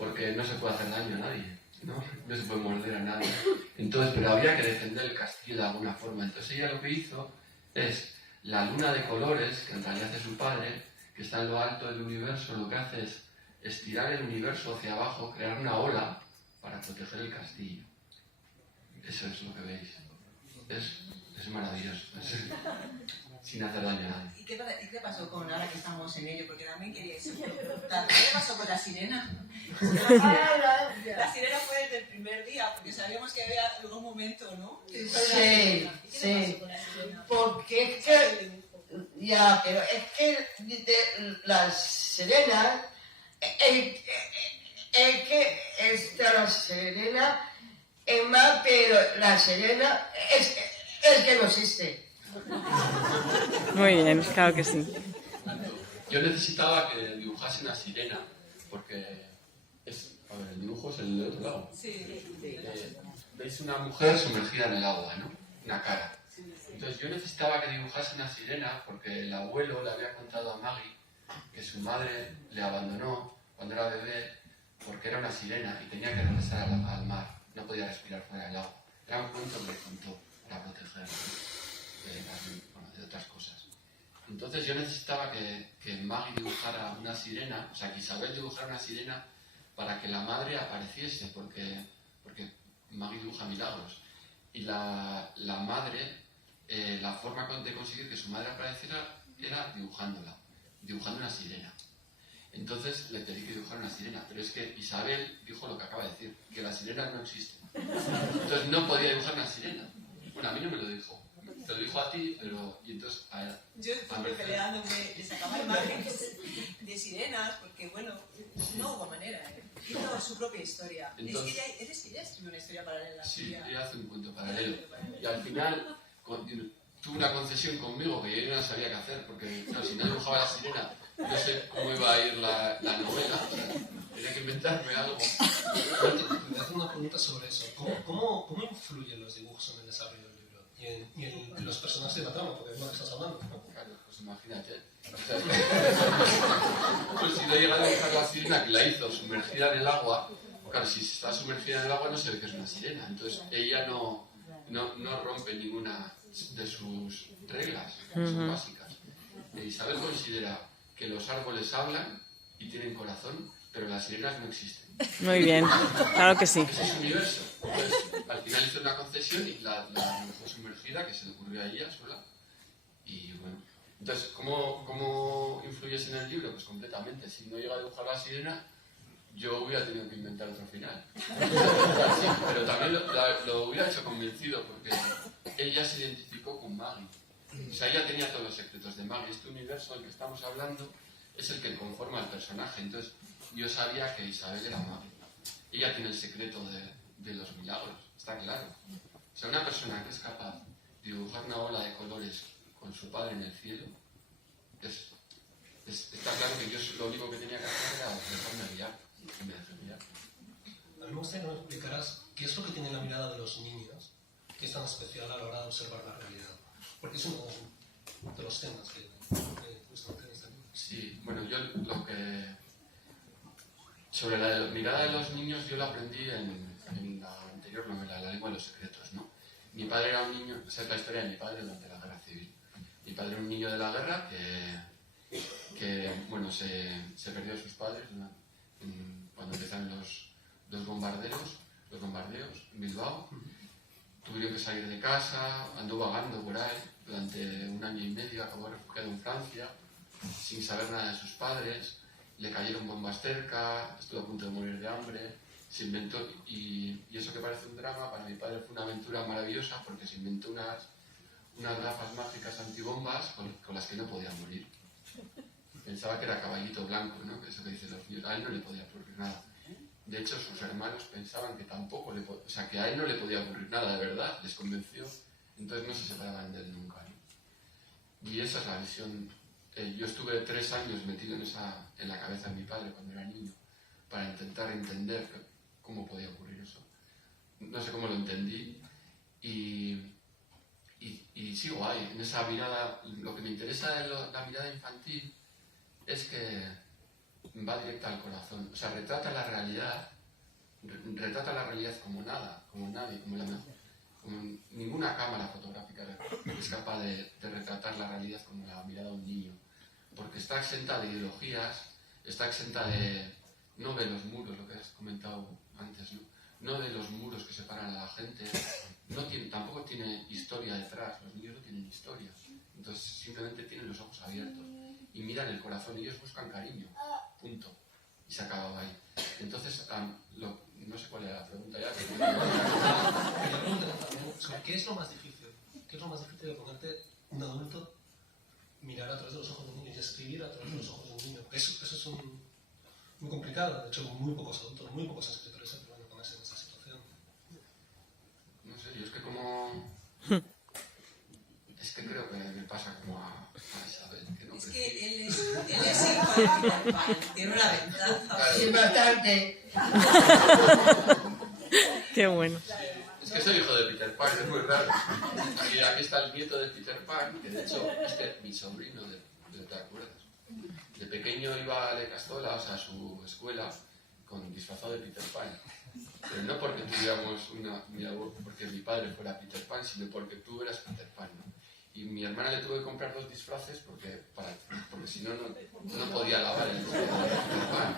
porque no se puede hacer daño a nadie, ¿no? No se puede morder a nadie. Entonces, pero había que defender el castillo de alguna forma. Entonces ella lo que hizo es la luna de colores, que en realidad es su padre, que está en lo alto del universo, lo que hace es estirar el universo hacia abajo, crear una ola para proteger el castillo. Eso es lo que veis. Es maravilloso. Sin hacer daño a nadie. ¿Y qué pasó con, ahora que estamos en ello? Porque también quería preguntar, ¿qué pasó con la sirena? La sirena fue desde el primer día, porque sabíamos que había algún momento, ¿no? Sí, sí. Porque es que, ya, pero es que la sirena, es que está la sirena, es más, pero la sirena es que no existe. Muy bien, claro que sí. Yo necesitaba que dibujase una sirena, porque el dibujo es el del otro lado. Sí. Veis una mujer sumergida en el agua, ¿no? Una cara. Entonces yo necesitaba que dibujase una sirena porque el abuelo le había contado a Maggie que su madre le abandonó cuando era bebé porque era una sirena y tenía que regresar al mar. No podía respirar fuera del agua. Era un cuento que le contó para protegerla de otras cosas. Entonces yo necesitaba que Maggie dibujara una sirena, o sea, que Isabel dibujara una sirena para que la madre apareciese, porque Maggie dibuja milagros. Y la madre, la forma de conseguir que su madre apareciera era dibujando una sirena. Entonces le pedí que dibujara una sirena, pero es que Isabel dijo lo que acaba de decir, que las sirenas no existen. Entonces no podía dibujar una sirena. Bueno, a mí no me lo dijo. Te lo dijo a ti, pero... Y entonces yo estuve peleándome de sacar imágenes de sirenas, porque bueno, no hubo manera, hizo su propia historia. Entonces, es que ella escribió una historia paralela. Sí, ella hace un cuento paralelo. Y al final tuvo una concesión conmigo que yo no sabía qué hacer, porque claro, si no dibujaba la sirena, no sé cómo iba a ir la novela. O sea, tenía que inventarme algo. Te hacer una pregunta sobre eso. ¿Cómo influyen los dibujos en el desarrollo del libro? Y en los personajes de la trama, porque es lo que estás hablando, ¿no? Claro, pues imagínate. O sea, pues si no llega a dibujar la sirena que la hizo sumergida en el agua, claro, si está sumergida en el agua no se ve que es una sirena. Entonces ella no rompe ninguna de sus reglas, que son básicas. Isabel considera que los árboles hablan y tienen corazón, pero las sirenas no existen. Muy bien, claro que sí. Ese es su universo. Entonces, al final hizo una concesión y la dejó sumergida, que se le ocurrió a ella sola. Y bueno, entonces, ¿cómo influyes en el libro? Pues completamente. Si no llega a dibujar la sirena, yo hubiera tenido que inventar otro final. Sí, pero también lo hubiera hecho convencido, porque ella se identificó con Maggie. O sea, ella tenía todos los secretos de Maggie. Este universo del que estamos hablando es el que conforma al personaje. Entonces, yo sabía que Isabel era Maggie. Ella tiene el secreto de los milagros, está claro. O sea, una persona que es capaz de dibujar una ola de colores con su padre en el cielo, está claro que yo lo único que tenía que hacer era dejarme guiar. A mí me gustaría que me explicaras qué es lo que tiene la mirada de los niños, que es tan especial a la hora de observar la realidad. Porque es uno de los temas que tenéis también. Sí, bueno, yo lo que... Sobre la mirada de los niños yo lo aprendí en la anterior novela, La lengua de los secretos, ¿no? Mi padre era un niño, esa es la historia de mi padre durante la guerra civil. Mi padre era un niño de la guerra que bueno, se perdió a sus padres cuando empezaron los bombardeos en Bilbao. Tuvieron que salir de casa, andó vagando por ahí durante 1 año y medio, acabó refugiado en Francia, sin saber nada de sus padres. Le cayeron bombas cerca, estuvo a punto de morir de hambre, se inventó, y eso que parece un drama, para mi padre fue una aventura maravillosa porque se inventó unas gafas mágicas antibombas con las que no podía morir. Pensaba que era caballito blanco, ¿no? Eso que dicen los niños, a él no le podía ocurrir nada. De hecho, sus hermanos pensaban que tampoco que a él no le podía ocurrir nada, de verdad, les convenció, entonces no se separaban de él nunca, ¿no? Y esa es la visión. Yo estuve 3 años metido en la cabeza de mi padre cuando era niño para intentar entender cómo podía ocurrir eso. No sé cómo lo entendí y sigo ahí, en esa mirada. Lo que me interesa de la mirada infantil es que va directa al corazón. O sea, retrata la realidad como nada, como nadie, como ninguna cámara fotográfica es capaz de retratar la realidad como la mirada de un niño. Porque está exenta de ideologías, está exenta de... no ve los muros, lo que has comentado antes, ¿no? No de los muros que separan a la gente, tampoco tiene historia detrás, los niños no tienen historia, entonces simplemente tienen los ojos abiertos y miran el corazón, ellos buscan cariño, punto, y se acaba ahí. Entonces, no sé cuál era la pregunta ya. ¿Qué es lo más difícil? ¿Qué es lo más difícil de ponerte un adulto, mirar a través de los ojos de un niño y escribir a través de los ojos de un niño? Eso es muy complicado, de hecho muy pocos adultos, muy pocos escritores se atreven a ponerse en esa situación. No sé, yo es que es que creo que me pasa como a Isabel. Que no Es crecí. que él es hijo de Peter Pan, tiene una ventaja. Sí, bastante. Qué bueno. Es que soy hijo de Peter Pan, es muy raro. Y aquí está el nieto de Peter Pan, que de hecho es mi sobrino, ¿te acuerdas? De pequeño iba a Le Castola, o sea, a su escuela, disfrazado de Peter Pan. Pero no porque tuviéramos porque mi padre fuera Peter Pan, sino porque tú eras Peter Pan, ¿no? Y mi hermana le tuvo que comprar 2 disfraces porque si no podía lavar el disfraz de Peter Pan.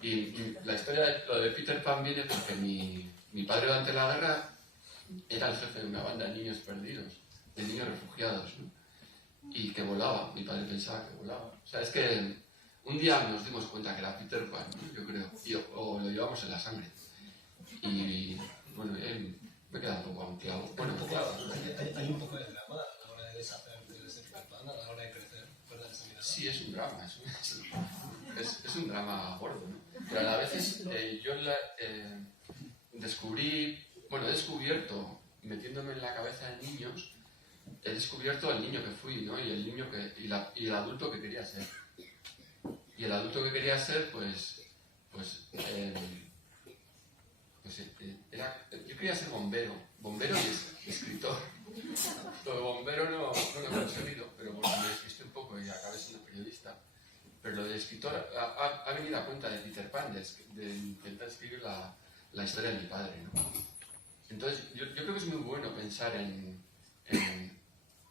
Y la historia de lo de Peter Pan viene porque mi padre durante la guerra era el jefe de una banda de niños perdidos, de niños refugiados, ¿no? Y que volaba, mi padre pensaba que volaba. O sea, es que un día nos dimos cuenta que era Peter Pan, ¿no? Yo creo, o lo llevamos en la sangre. Y bueno, me queda un poco anclado. Bueno, claro. Hay un poco de drama a la hora de deshacerte de ese Peter Pan, a la hora de crecer, ¿verdad? Esa mirada. Sí, es un drama, es un drama gordo, ¿no? Pero a la vez yo he descubierto, metiéndome en la cabeza de niños, he descubierto el niño que fui, ¿no? Y el adulto que quería ser. Y el adulto que quería ser, yo quería ser bombero y escritor. Lo de bombero no lo he conseguido, pero porque me despisté un poco y acabé siendo periodista. Pero lo de escritor ha venido a cuenta de Peter Pan, de intentar escribir la historia de mi padre, ¿no? Entonces, yo creo que es muy bueno pensar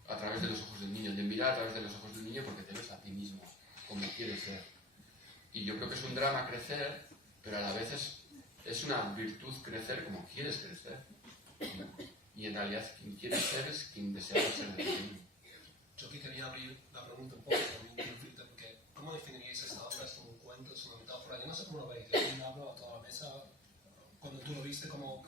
a través de los ojos del niño, de mirar a través de los ojos del niño porque te ves a ti mismo, como quieres ser. Y yo creo que es un drama crecer, pero a la vez es una virtud crecer como quieres crecer. Y en realidad quien quiere ser es quien desea ser de pequeño. Yo que quería abrir la pregunta un poco también, porque ¿cómo definiríais esta obra? ¿Es un cuento? ¿Es una metáfora? Yo no sé cómo lo veis. Yo hablo a toda la mesa. Cuando tú lo viste, ¿cómo...?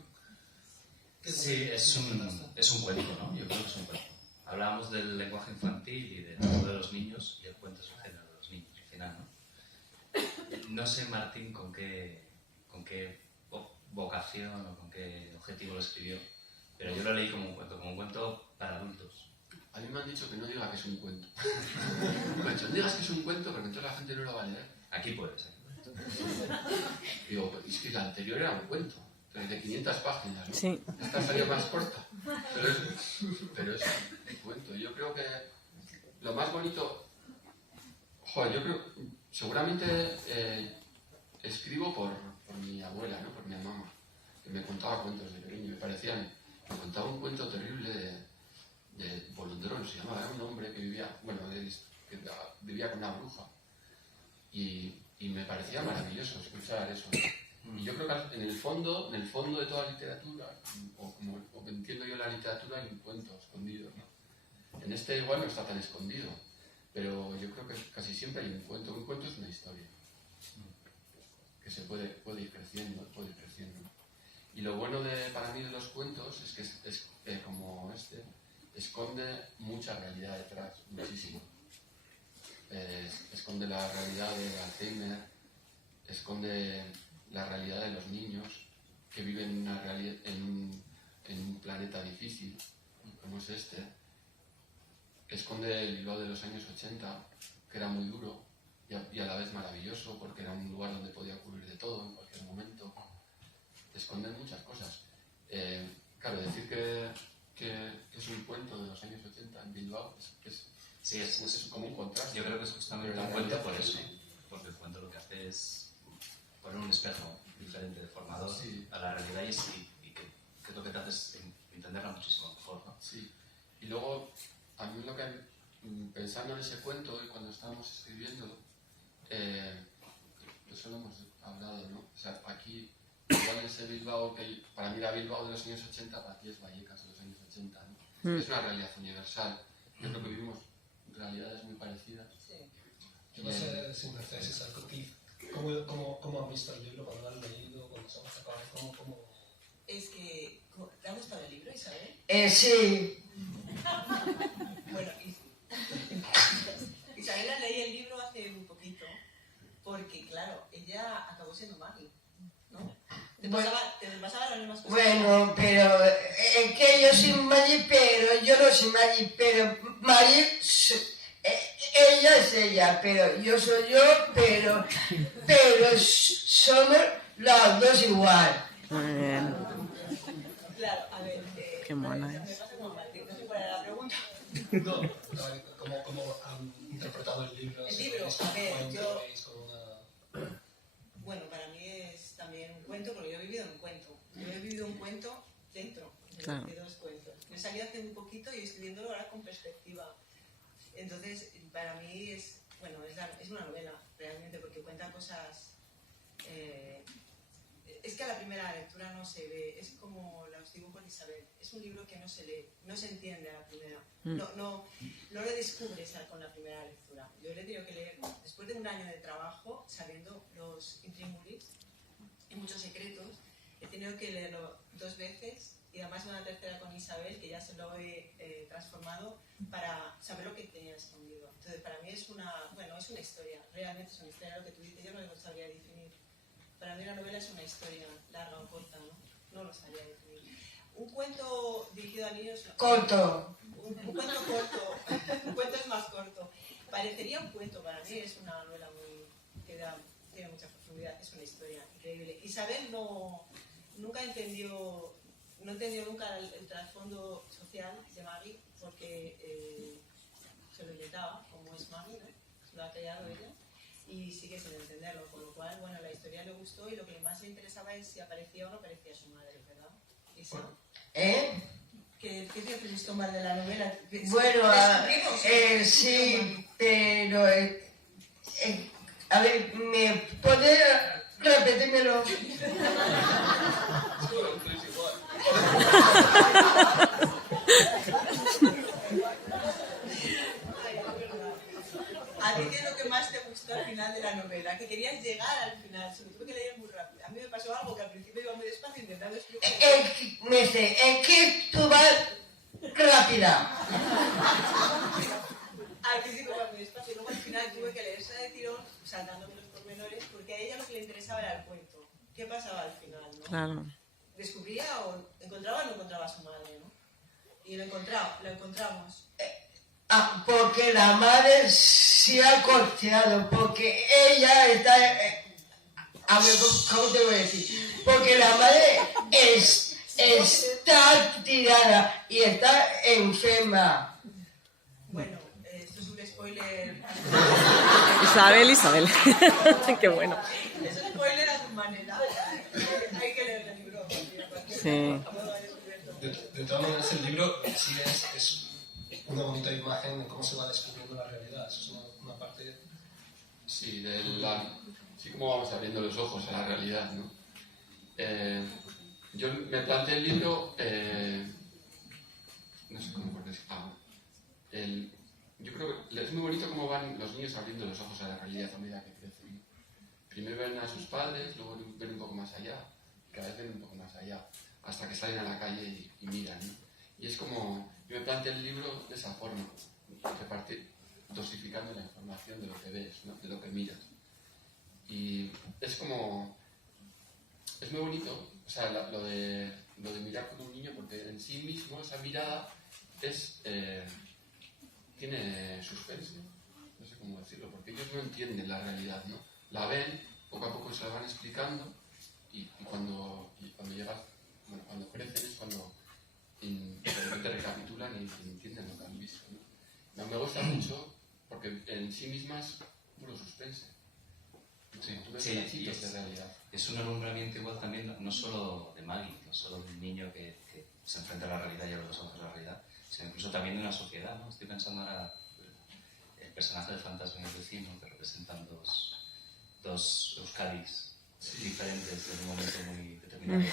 Sí, es un cuento, ¿no? Yo creo que es un cuento. Hablábamos del lenguaje infantil y del mundo de los niños, y el cuento es un género de los niños, al final, ¿no? No sé, Martín, con qué vocación o con qué objetivo lo escribió, pero yo lo leí como un cuento para adultos. A mí me han dicho que no diga que es un cuento. Me han dicho, no digas que es un cuento porque entonces la gente no lo va a leer. Aquí puedes, Digo, es que la anterior era un cuento, pero de 500 páginas, ¿no? Sí. Esta salió más corta, pero es un cuento. Yo creo que lo más bonito... yo creo... Seguramente escribo por mi abuela, ¿no? Por mi mamá, que me contaba cuentos de pequeño. Me contaba un cuento terrible de Bolondrón, se llamaba, era un hombre que vivía con una bruja. Y me parecía maravilloso escuchar eso. Y yo creo que en el fondo de toda literatura, o como entiendo yo la literatura, hay un cuento escondido, ¿no? En este igual no está tan escondido, pero yo creo que casi siempre hay un cuento. Un cuento es una historia que se puede ir creciendo, Y lo bueno para mí de los cuentos es que como esconde mucha realidad detrás, muchísimo. Esconde la realidad de Alzheimer, esconde la realidad de los niños que viven en un planeta difícil, como es este. Esconde el Bilbao de los años 80, que era muy duro y a la vez maravilloso, porque era un lugar donde podía ocurrir de todo en cualquier momento. Esconde muchas cosas. Claro, decir que es un cuento de los años 80 en Bilbao es como un contraste. Yo creo que es justamente un cuento por eso, porque es poner un espejo diferente, deformador Sí. a la realidad y que es lo que te hace entenderla muchísimo mejor, ¿no? Sí. Y luego, a mí lo que, pensando en ese cuento y cuando estábamos escribiéndolo, eso lo hemos hablado, ¿no? O sea, aquí, igual en ese Bilbao, que para mí era Bilbao de los años 80, para ti es Vallecas de los años 80, ¿no? Es una realidad universal. Yo creo que vivimos realidades muy parecidas. Sí. Yo no sé si Mercedes sabe cómo han visto el libro, cuando lo han leído, cuando se han sacado, cómo... Es que, ¿te ha gustado el libro, Isabel? Sí. Bueno, Isabel leí el libro hace un poquito, porque claro, ella acabó siendo Maggie, ¿no? ¿Te pasaba las mismas cosas? Bueno, pero es que yo soy Maggie, pero yo no soy Maggie, pero Maggie, ella es ella, pero yo soy yo, pero somos las dos igual. Muy bien. Claro, a ver, Qué mona me es. pasa como Martín, no sé cuál era la pregunta. No, a ver, ¿cómo han interpretado el libro? El libro, a ver, yo... Una... Bueno, para mí es también un cuento, porque yo he vivido un cuento. Yo he vivido un cuento dentro Claro. de dos cuentos. Me he salido hace un poquito y escribiéndolo ahora con perspectiva. Entonces, para mí es, bueno, es una novela, realmente, porque cuenta cosas... es que a la primera lectura no se ve, es como os digo con Isabel, es un libro que no se lee, no se entiende a la primera. No lo descubres con la primera lectura. Yo le he tenido que leer, después de un año de trabajo, sabiendo los intríngulis y muchos secretos, he tenido que leerlo 2 veces y además una tercera con Isabel, que ya se lo he transformado para saber lo que tenía escondido. Entonces, para mí es una historia, realmente es una historia, lo que tú dices, yo no lo sabría definir. Para mí la novela es una historia larga o corta, ¿no? No lo sabría definir. Un cuento dirigido a niños... Corto. Un cuento corto. Un cuento es más corto. Parecería un cuento, para mí es una novela tiene mucha profundidad, es una historia increíble. Isabel nunca entendió nunca el trasfondo social de Maggie, porque se lo inventaba, como es Maggie, ¿no? Lo ha creado ella. Y sigue sin entenderlo, con lo cual, bueno, la historia le gustó y lo que más le interesaba es si aparecía o no aparecía su madre, ¿verdad? Isa, ¿qué es lo que te gustó más de la novela? Bueno, ¿Descubrimos? sí, pero... a ver, ¿me puede repetírmelo? ¿A ti qué es lo que más te gustó al final de la novela? Que querías llegar al final, se lo tuve que leer muy rápido. A mí me pasó algo que al principio iba muy despacio intentando explicar. Me dice, es que tú vas rápida. Al principio iba muy despacio y luego al final tuve que leerse de tirón, saltándome los pormenores, porque a ella lo que le interesaba era el cuento. ¿Qué pasaba al final, no? Claro. Descubría o encontraba o no encontraba a su madre, ¿no? Y lo encontramos. Porque la madre se ha corteado, porque ella está... a ver, ¿cómo te voy a decir? Porque la madre está tirada y está enferma. Bueno, esto es un spoiler. Isabel. Qué bueno. Es un spoiler a tu manera. Hay que leer el libro. Sí. De todas maneras, el libro sí es una bonita imagen de cómo se va descubriendo la realidad. Eso es una parte... Sí, sí, como vamos abriendo los ojos a la realidad, ¿no? Yo me planteé el libro, no sé cómo por decir, yo creo que es muy bonito cómo van los niños abriendo los ojos a la realidad a medida que crecen, ¿no? Primero ven a sus padres, luego ven un poco más allá, y cada vez ven un poco más allá, hasta que salen a la calle y miran, ¿no? Y es como, yo me planteé el libro de esa forma, dosificando la información de lo que ves, ¿no? De lo que miras. Y es como, es muy bonito, o sea, lo de mirar con un niño, porque en sí mismo esa mirada tiene suspense, no sé cómo decirlo, porque ellos no entienden la realidad, ¿no? La ven, poco a poco se la van explicando y cuando llegas, bueno, cuando crecen es cuando de repente recapitulan y entienden lo que han visto, ¿no? Me gusta mucho porque en sí misma es puro suspense. Sí, tú ves Sí, pedacitos y de realidad. es un alumbramiento igual también, no solo de Maggie, no solo del niño que se enfrenta a la realidad y abre los ojos a la realidad, sino incluso también en la sociedad, ¿no? Estoy pensando ahora el personaje del fantasma y el vecino, que representan dos Euskadis diferentes en un momento muy determinado.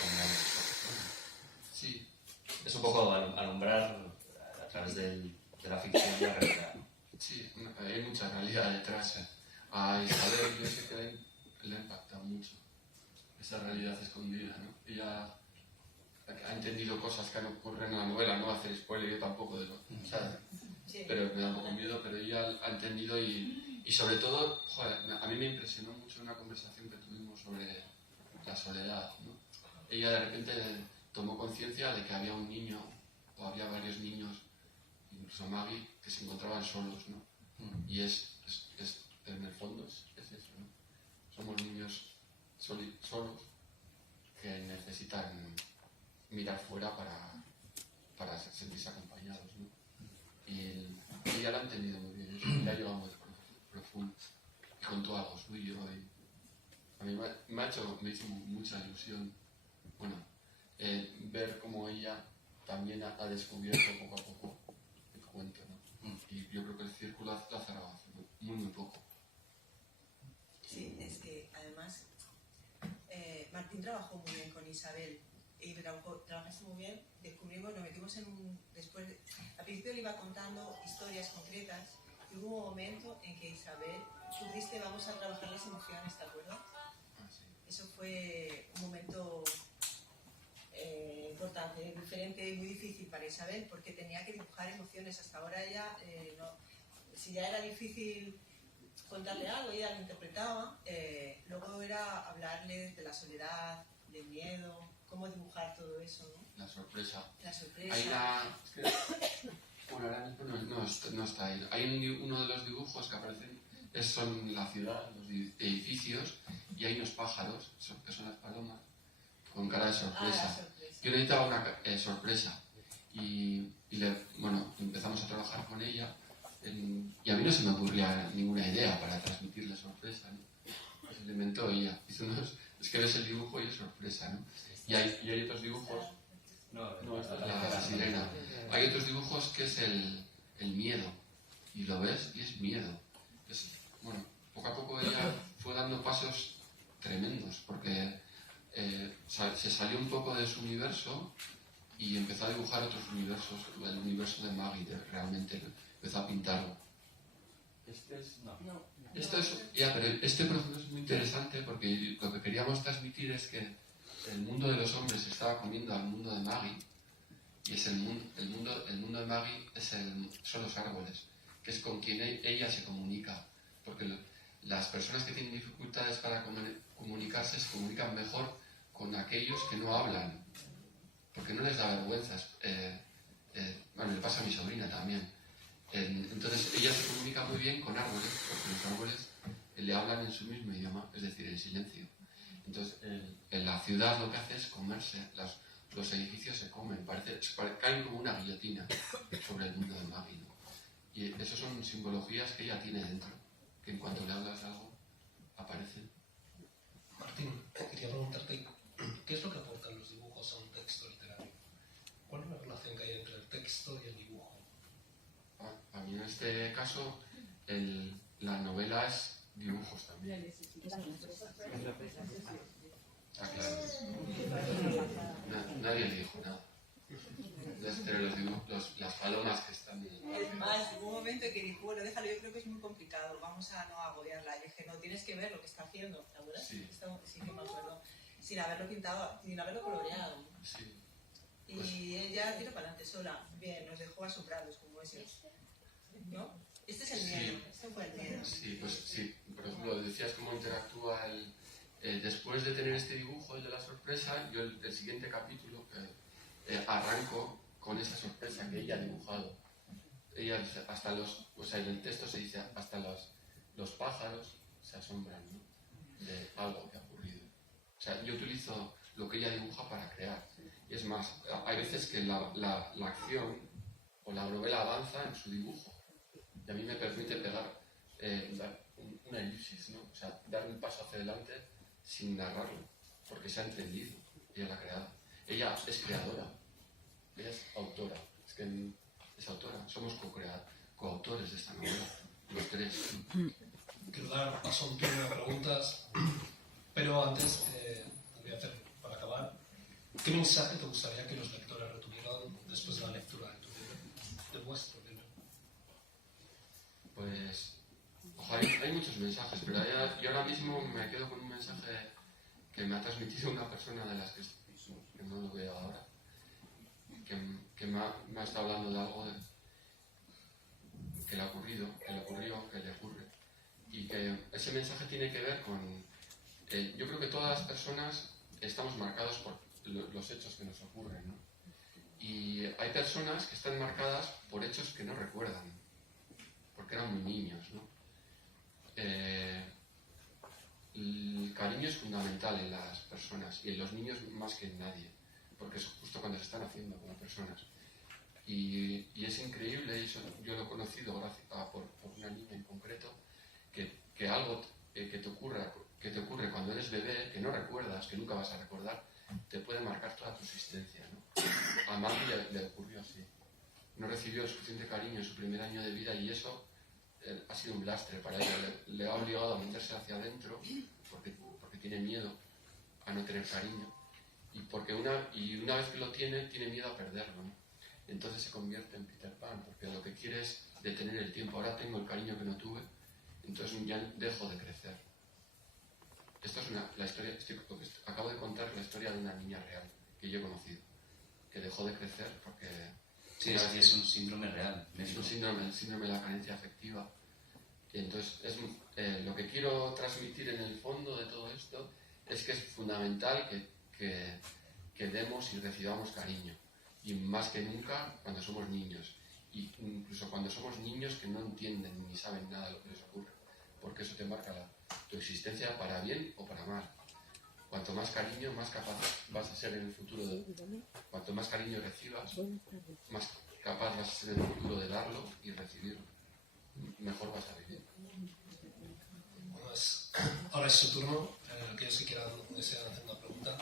Sí, Es un poco alumbrar a través de la ficción la realidad, ¿no? sí, hay mucha realidad detrás. A Isabel yo sé que le ha impactado mucho esa realidad escondida, ¿no? Ella ha entendido cosas que no ocurren en la novela, no va a hacer spoiler yo tampoco de lo, ¿sabes? Sí. Pero me da un poco miedo, pero ella ha entendido y sobre todo, joder, a mí me impresionó mucho una conversación que tuvimos sobre la soledad, ¿no? Ella de repente tomó conciencia de que había un niño, o había varios niños, incluso Maggie, que se encontraban solos, ¿no? Y en el fondo es eso, ¿no? Somos niños solos que necesitan mirar fuera para sentirse acompañados, ¿no? Y ella lo ha entendido muy bien, eso le ha llegado muy profundo y contó algo suyo y a mí me hizo mucha ilusión, bueno, ver cómo ella también ha descubierto poco a poco el cuento, ¿no? Y yo creo que el círculo la ha cerrado hace muy poco. Sí, es que además Martín trabajó muy bien con Isabel y trabajaste muy bien, descubrimos, nos metimos en un... al principio le iba contando historias concretas y hubo un momento en que Isabel, tú dijiste vamos a trabajar las emociones, ¿te acuerdas? Ah, sí. Eso fue un momento importante, diferente y muy difícil para Isabel porque tenía que dibujar emociones. Hasta ahora ella, si ya era difícil contarle algo, ella lo interpretaba, luego era hablarle de la soledad, del miedo, cómo dibujar todo eso, ¿no? La sorpresa. La sorpresa. Bueno, ahora mismo no está ahí. Hay uno de los dibujos que aparecen, son la ciudad, los edificios, y hay unos pájaros, que son las palomas, con cara de sorpresa. La sorpresa. Yo necesitaba una sorpresa y empezamos a trabajar con ella y a mí no se me ocurría ninguna idea para transmitirle sorpresa, ¿no? Se lo inventó ella. Es que ves el dibujo y es sorpresa, ¿no? Y hay otros dibujos. No, esta es la sirena. Hay otros dibujos que es el miedo. Y lo ves y es miedo. Poco a poco ella fue dando pasos tremendos porque se salió un poco de su universo y empezó a dibujar otros universos, el universo de Maggie, realmente empezó a pintarlo. Pero este proceso es muy interesante porque lo que queríamos transmitir es que el mundo de los hombres estaba comiendo al mundo de Maggie y es el mundo de Maggie son los árboles, que es con quien ella se comunica, porque las personas que tienen dificultades para comunicarse se comunican mejor con aquellos que no hablan, porque no les da vergüenza. Le pasa a mi sobrina también. Entonces ella se comunica muy bien con árboles, porque los árboles le hablan en su mismo idioma, es decir, en silencio. Entonces en la ciudad lo que hace es comerse, los edificios se comen, caen como una guillotina sobre el mundo de Maggie, ¿no? Y esas son simbologías que ella tiene dentro, que en cuanto le hablas algo, aparecen. Martín, quería preguntarte, ¿qué es lo que aportan los dibujos a un texto literario? ¿Cuál es la relación que hay entre el texto y el dibujo? A mí en este caso, la novela es dibujos también. Ah, claro. Nadie dijo nada. Pero los dibujos, las palomas que están... Es más, hubo un momento en que dijo, bueno, déjalo, yo creo que es muy complicado, vamos a no agobiarla. Y dije, no, tienes que ver lo que está haciendo, ¿te acuerdas? Sí. Sí que me acuerdo. Sin haberlo pintado, sin haberlo coloreado. Sí. Y ella tira para adelante sola. Bien, nos dejó asombrados como ese. ¿No? Este es el miedo, este fue el miedo. Sí, pues sí. Por ejemplo, decías cómo interactúa después de tener este dibujo, el de la sorpresa, yo el siguiente capítulo arranco con esa sorpresa que ella ha dibujado. Ella dice, en el texto se dice, hasta los pájaros se asombran, ¿no? De algo que ha ocurrido. O sea, yo utilizo lo que ella dibuja para crear. Y es más, hay veces que la acción o la novela avanza en su dibujo. Y a mí me permite dar una elipsis, ¿no? O sea, dar un paso hacia adelante sin narrarlo, porque se ha entendido, ella la ha creado. Ella es creadora, ella es autora, es que es autora, somos coautores de esta novela, los tres. Quiero dar paso a un turno de preguntas, pero antes voy a hacer, para acabar, ¿qué mensaje te gustaría que los lectores retuvieran después de la lectura de tu libro, de vuestro libro? Pues, ojalá, hay muchos mensajes, pero yo ahora mismo me quedo con un mensaje que me ha transmitido una persona de las que no lo veo ahora, que me ha estado hablando de algo que le ha ocurrido, que le ocurrió, que le ocurre. Y que ese mensaje tiene que ver con... yo creo que todas las personas estamos marcados por los hechos que nos ocurren, ¿no? Y hay personas que están marcadas por hechos que no recuerdan, porque eran muy niños, ¿no? El cariño es fundamental en las personas y en los niños más que en nadie, porque es justo cuando se están haciendo como personas. Y es increíble, y yo lo he conocido gracias por una niña en concreto, que algo que te ocurre cuando eres bebé, que no recuerdas, que nunca vas a recordar, te puede marcar toda tu existencia, ¿no? A Maggie le ocurrió así. No recibió el suficiente cariño en su primer año de vida y eso ha sido un lastre para ella. Le ha obligado a meterse hacia adentro porque tiene miedo a no tener cariño. Y una vez que lo tiene miedo a perderlo, ¿no? Entonces se convierte en Peter Pan, porque lo que quiere es detener el tiempo. Ahora tengo el cariño que no tuve, entonces ya dejo de crecer. Esto es la historia, acabo de contar la historia de una niña real que yo he conocido, que dejó de crecer porque... Sí, es un síndrome real. Es un síndrome, el síndrome de la carencia afectiva. Y entonces, lo que quiero transmitir en el fondo de todo esto es que es fundamental que demos y recibamos cariño. Y más que nunca cuando somos niños. Y incluso cuando somos niños que no entienden ni saben nada de lo que les ocurre. Porque eso te marca tu existencia para bien o para mal. Cuanto más cariño, más capaz vas a ser en el futuro. Cuanto más cariño recibas, más capaz vas a ser en el futuro de darlo y recibirlo. Mejor vas a vivir. Bueno, ahora es su turno. Aquellos que desean hacer una pregunta.